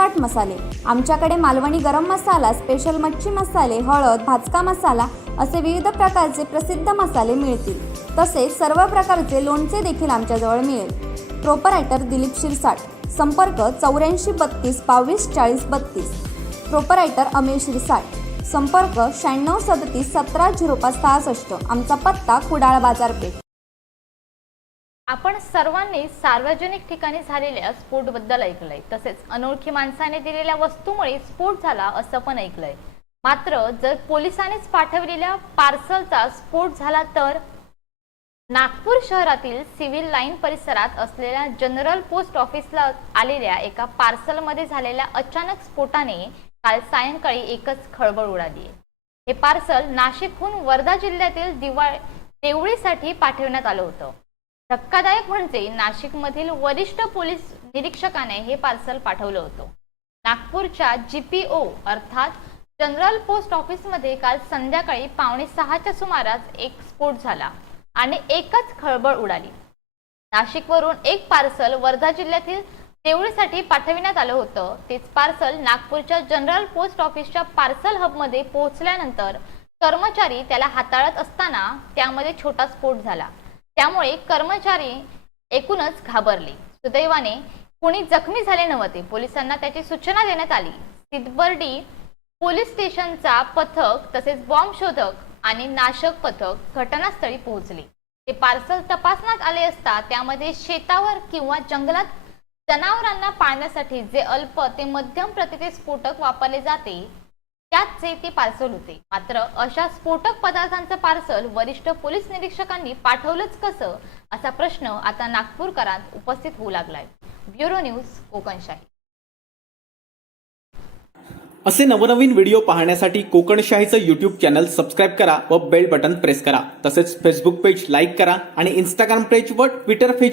60 मसाले। आमच्याकडे मालवणी गरम मसाला, स्पेशल मच्छी मसाले, हळद, भाजका मसाला असे विविध प्रकारचे प्रसिद्ध मसाले मिळतील। तसेच सर्व प्रकारचे लोणचे देखील आमच्याजवळ मिळेल। प्रोपरायटर दिलीप शिरसाट, संपर्क 84 32 22 40 32। प्रोपरायटर अमीर शिरसाट, संपर्क 96 37 17 05 66। आमचा पत्ता कुडाळ बाजारपेठ। आपण सर्वांनी सार्वजनिक ठिकाणी झालेल्या स्फोटाबद्दल ऐकलंय, तसेच अनोळखी माणसाने दिलेल्या वस्तूमुळे स्फोट झाला असं पण ऐकलंय। मात्र जर पोलिसांनीच पाठवलेल्या पार्सलचा स्फोट झाला तर? नागपूर शहरातील सिव्हिल लाईन परिसरात असलेल्या जनरल पोस्ट ऑफिसला आलेल्या एका पार्सलमध्ये झालेल्या अचानक स्फोटाने काल सायंकाळी एकच खळबळ उडाली। हे पार्सल नाशिकहून वर्धा जिल्ह्यातील देवळीसाठी पाठवण्यात आलं होतं। धक्कादायक म्हणजे नाशिकमधील वरिष्ठ पोलीस निरीक्षकाने हे पार्सल पाठवलं होतं। नागपूरच्या GPO अर्थात जनरल पोस्ट ऑफिसमध्ये काल संध्याकाळी 5:45च्या सुमारास एक स्फोट झाला आणि एकच खळबळ उडाली। नाशिकवरून एक पार्सल वर्धा जिल्ह्यातील देवळीसाठी पाठविण्यात आलं होतं। तेच पार्सल नागपूरच्या जनरल पोस्ट ऑफिसच्या पार्सल हबमध्ये पोहोचल्यानंतर कर्मचारी त्याला हाताळत असताना त्यामध्ये छोटा स्फोट झाला। त्यामुळे कर्मचारी एकूणच घाबरले। सुदैवाने कोणी जखमी झाले नव्हते। पोलिसांना त्याची सूचना देण्यात आली। सिद्धबर्डी पोलीस स्टेशनचा पथक तसेच बॉम्ब शोधक आणि नाशक पथक घटनास्थळी पोहोचले। ते पार्सल तपासण्यात आले असता त्यामध्ये शेतावर किंवा जंगलात जनावरांना पाळण्यासाठी जे अल्प ते मध्यम प्रतीचे स्फोटक वापरले जाते त्याचे ते पार्सल होते। मात्र अशा स्फोटक पदार्थांचं पार्सल वरिष्ठ पोलीस निरीक्षकांनी पाठवलंच कसं असा प्रश्न आता नागपूरकरांत उपस्थित होऊ लागलाय। Bureau news Kokanshahi. असे नवनवीन व्हिडिओ पाहण्यासाठी कोकणशाहीचं YouTube चॅनल सबस्क्राइब करा व बेल बटन प्रेस करा। तसेच फेसबुक पेज लाईक करा आणि इंस्टाग्राम पेज व ट्विटर पेज